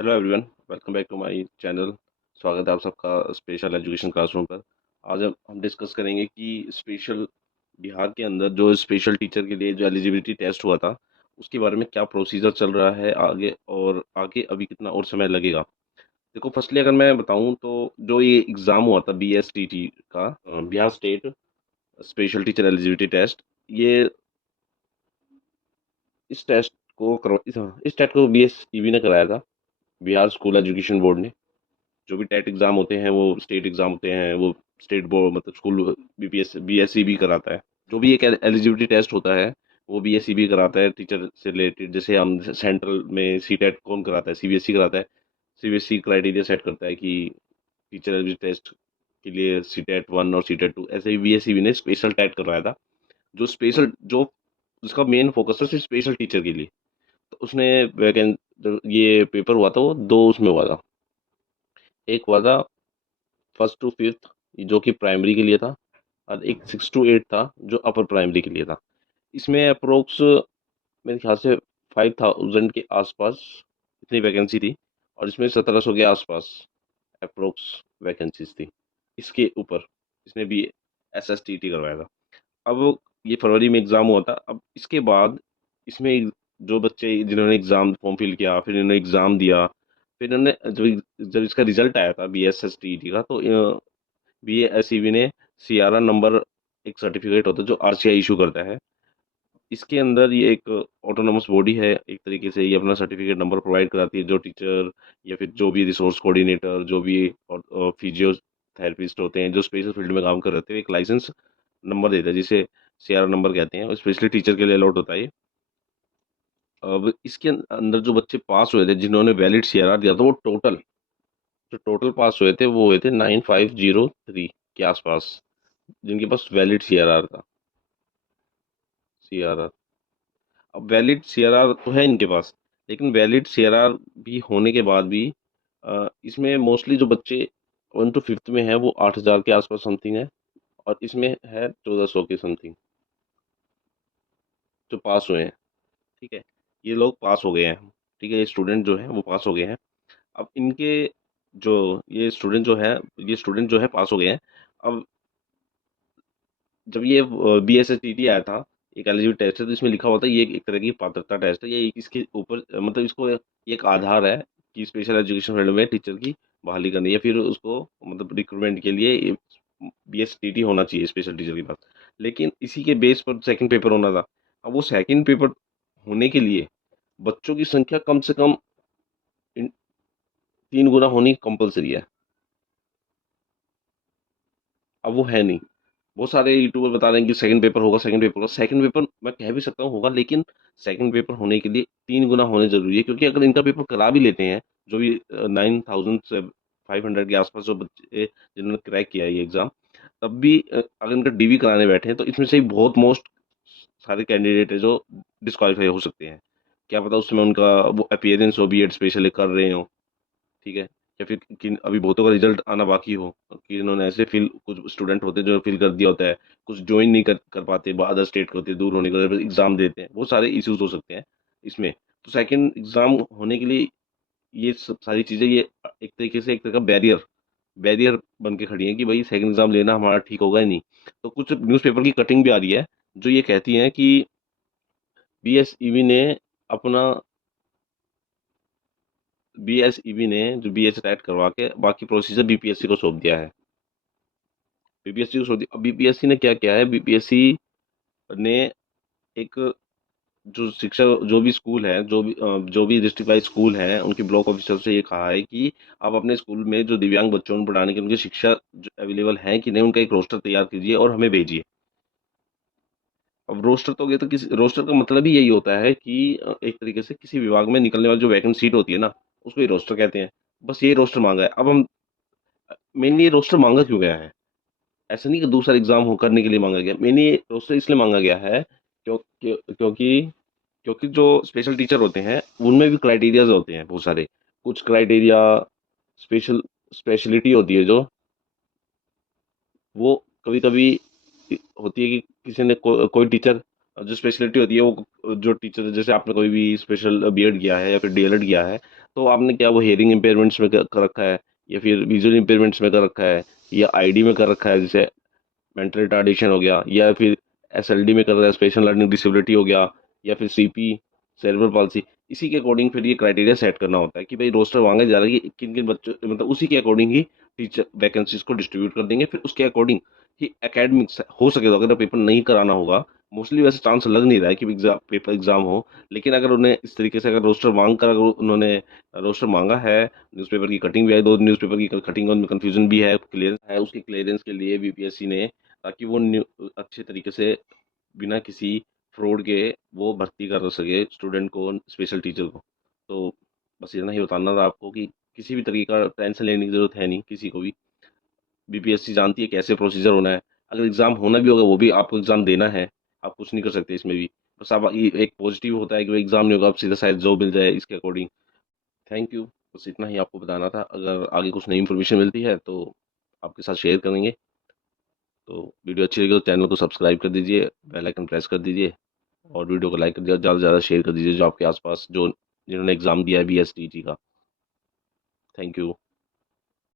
Hello everyone, welcome back to my channel. स्वागत है आप सबका स्पेशल एजुकेशन क्लासरूम पर। आज हम डिस्कस करेंगे कि स्पेशल बिहार के अंदर जो स्पेशल टीचर के लिए जो एलिजिबिलिटी टेस्ट हुआ था उसके बारे में क्या प्रोसीजर चल रहा है आगे, और आगे अभी कितना और समय लगेगा। देखो, फर्स्टली अगर मैं बताऊं तो जो ये एग्ज़ाम हुआ था BSTT का, Bihar state special teacher eligibility test, ये इस टेस्ट को इस टेस्ट को BSEB ने कराया था, बिहार स्कूल एजुकेशन बोर्ड ने। जो भी टेट एग्जाम होते हैं वो स्टेट एग्जाम होते हैं, वो स्टेट बोर्ड मतलब स्कूल BSEB कराता है। जो भी एक एलिजिबिलिटी टेस्ट होता है वो BSEB कराता है टीचर से रिलेटेड। जैसे हम सेंट्रल में CTET कौन कराता है, CBSE कराता है। CBSE क्राइटेरिया सेट करता है कि टीचर एलिजिबिलिटी टेस्ट के लिए CTET 1 और CTET 2, ऐसे ही BSEB ने स्पेशल टेट करवाया था। जो स्पेशल जो उसका मेन फोकस है सिर्फ स्पेशल टीचर के लिए। तो उसने वैकें ये पेपर हुआ था वो दो उसमें हुआ था। एक हुआ था फर्स्ट टू फिफ्थ, जो कि प्राइमरी के लिए था, और एक 6 to 8 था जो अपर प्राइमरी के लिए था। इसमें अप्रोक्स मेरे ख्याल से 5,000 के आसपास इतनी वैकेंसी थी, और इसमें 1700 के आसपास अप्रोक्स वैकेंसीज थी। इसके ऊपर इसने भी SSTT करवाया था। अब ये फरवरी में एग्ज़ाम हुआ था। अब इसके बाद इसमें जो बच्चे जिन्होंने एग्ज़ाम फॉर्म फिल किया, फिर इन्होंने एग्ज़ाम दिया, फिर इन्होंने जब जब इसका रिजल्ट आया था BSSTT का, तो BSEB ने CRR नंबर, एक सर्टिफिकेट होता है जो RCI इशू करता है। इसके अंदर ये एक ऑटोनोमस बॉडी है, एक तरीके से ये अपना सर्टिफिकेट नंबर प्रोवाइड कराती है। जो टीचर या फिर जो भी रिसोर्स कोऑर्डिनेटर, जो भी फिजियोथेरेपिस्ट होते हैं जो स्पेशल फील्ड में काम कर रहे थे, एक लाइसेंस नंबर देता है जिसे CRR नंबर कहते हैं, स्पेशली टीचर के लिए अलॉट होता है ये। अब इसके अंदर जो बच्चे पास हुए थे जिन्होंने वैलिड CRR दिया था, वो टोटल पास हुए थे, वो हुए थे 9503 के आसपास, जिनके पास वैलिड CRR था। CRR, अब वैलिड CRR तो है इनके पास, लेकिन वैलिड CRR भी होने के बाद भी इसमें मोस्टली जो बच्चे 1 to 5th में है वो 8,000 के आसपास समथिंग है, और इसमें है 1,400 के समथिंग जो पास हुए हैं। ठीक है, ये लोग पास हो गए हैं। ठीक है, ये स्टूडेंट जो है वो पास हो गए हैं। अब इनके जो ये स्टूडेंट जो है पास हो गए हैं। अब जब ये BSSTT आया था, एक एलिजिबिलिटी टेस्ट है, तो इसमें लिखा होता है ये एक तरह की पात्रता टेस्ट है। ये इसके ऊपर मतलब इसको ये एक आधार है कि स्पेशल एजुकेशन फील्ड में टीचर की बहाली करनी है, फिर उसको मतलब रिक्रूटमेंट के लिए BSTT होना चाहिए स्पेशल टीचर के पास। लेकिन इसी के बेस पर सेकंड पेपर होना था। अब वो सेकंड पेपर होने के लिए बच्चों की संख्या कम से कम 3 गुना होनी कंपलसरी है। अब वो है नहीं। बहुत सारे यूट्यूबर बता रहे हैं कि सेकंड पेपर होगा, सेकंड पेपर होगा। सेकंड पेपर मैं कह भी सकता हूँ होगा, लेकिन सेकंड पेपर होने के लिए 3 गुना होने जरूरी है, क्योंकि अगर इनका पेपर करा भी लेते हैं, जो भी 9,500 के आसपास जो बच्चे जिन्होंने क्रैक किया है ये एग्जाम, तब भी अगर इनका DV कराने बैठे हैं तो इसमें से ही बहुत मोस्ट सारे कैंडिडेट है जो डिस्क्वालीफाई हो सकते हैं। क्या पता उसमें उनका वो अपीयरेंस हो, B.Ed स्पेशली कर रहे हो। ठीक है, या फिर कि अभी बहुतों का रिजल्ट आना बाकी हो, कि इन्होंने ऐसे फिल, कुछ स्टूडेंट होते हैं जो फिल कर दिया होता है, कुछ ज्वाइन नहीं कर पाते, अदर स्टेट के होते हैं, दूर होने के वजह एग्जाम देते हैं, बहुत सारे इश्यूज हो सकते हैं इसमें। तो सेकंड एग्जाम होने के लिए ये सब सारी चीज़ें, ये एक तरीके से एक तरह का बैरियर बन के खड़ी है कि भाई सेकंड एग्जाम लेना हमारा ठीक होगा ही नहीं। तो कुछ न्यूज़पेपर की कटिंग भी आ रही है जो ये कहती है कि BSEB ने अपना BSEB ने जो BS रैट करवा के बाकी प्रोसीजर BPSC को सौंप दिया है। BPSC को सौंप दिया। अब BPSC ने क्या किया है, BPSC ने एक जो शिक्षा, जो भी स्कूल है, जो भी डिस्ट्रिक्ट वाइज स्कूल है, उनके ब्लॉक ऑफिसर से ये कहा है कि आप अपने स्कूल में जो दिव्यांग बच्चों को पढ़ाने की उनकी शिक्षा अवेलेबल है कि नहीं, उनका एक रोस्टर तैयार कीजिए और हमें भेजिए। अब रोस्टर तो ये तो किसी रोस्टर का मतलब ही यही होता है कि एक तरीके से किसी विभाग में निकलने वाली जो वैकेंट सीट होती है ना, उसको ही रोस्टर कहते हैं। बस ये रोस्टर मांगा है। अब हम मेनली ये रोस्टर मांगा क्यों गया है, ऐसा नहीं कि दूसरा एग्जाम हो करने के लिए मांगा गया। मेनली ये रोस्टर इसलिए मांगा गया है क्योंकि क्योंकि जो स्पेशल टीचर होते हैं उनमें भी क्राइटेरियाज होते हैं बहुत सारे। कुछ क्राइटेरिया स्पेशल स्पेशलिटी होती है जो, वो कभी कभी होती है कि किसी ने कोई टीचर जो स्पेशलिटी होती है, वो जो टीचर जैसे आपने कोई भी स्पेशल B.Ed किया है या फिर D.LED किया है, तो आपने क्या वो हियरिंग इम्पेयरमेंट्स में कर रखा है, या फिर विजुअल इम्पेयरमेंट्स में कर रखा है, या आईडी में कर रखा है, जैसे मेंटल रिटार्डेशन हो गया, या फिर एसएलडी में कर रहा है, स्पेशल लर्निंग डिसेबिलिटी हो गया, या फिर सीपी, सेरेब्रल पॉल्सी। इसी के अकॉर्डिंग फिर ये क्राइटेरिया सेट करना होता है कि भाई रोस्टर मांगा जा रहा है कि किन किन बच्चों, मतलब उसी के अकॉर्डिंग ही टीचर वैकेंसीज को डिस्ट्रीब्यूट कर देंगे। फिर उसके अकॉर्डिंग ही एकेडमिक्स हो सके तो अगर पेपर नहीं कराना होगा, मोस्टली वैसे चांस लग नहीं रहा है कि पेपर एग्जाम हो, लेकिन अगर उन्हें इस तरीके से अगर रोस्टर मांग कर, अगर उन्होंने रोस्टर मांगा है, न्यूज़पेपर की कटिंग भी है, दो न्यूज़पेपर की कटिंग में कंफ्यूजन भी है, क्लियरेंस है, उसकी क्लियरेंस के लिए बीपीएससी ने, ताकि वो अच्छे तरीके से बिना किसी फ्रॉड के वो भर्ती कर सके स्टूडेंट को, स्पेशल टीचर को। तो बस इतना ही बताना था आपको कि किसी भी तरीके का टेंशन लेने की ज़रूरत है नहीं किसी को भी। बीपीएससी जानती है कैसे प्रोसीजर होना है। अगर एग्ज़ाम होना भी होगा, वो भी आपको एग्ज़ाम देना है, आप कुछ नहीं कर सकते इसमें भी। बस आप एक पॉजिटिव होता है कि एग्ज़ाम नहीं होगा, आप सीधा शायद जॉब मिल जाए इसके अकॉर्डिंग। Thank you. बस इतना ही आपको बताना था। अगर आगे कुछ नई इन्फॉर्मेशन मिलती है तो आपके साथ शेयर करेंगे। तो वीडियो अच्छी लगी तो चैनल को सब्सक्राइब कर दीजिए, बेल आइकन प्रेस कर दीजिए, और वीडियो को लाइक कर दिया, ज़्यादा से ज़्यादा शेयर कर दीजिए जो आपके आसपास जो जिन्होंने एग्ज़ाम दिया है बीएसटीटी का। Thank you.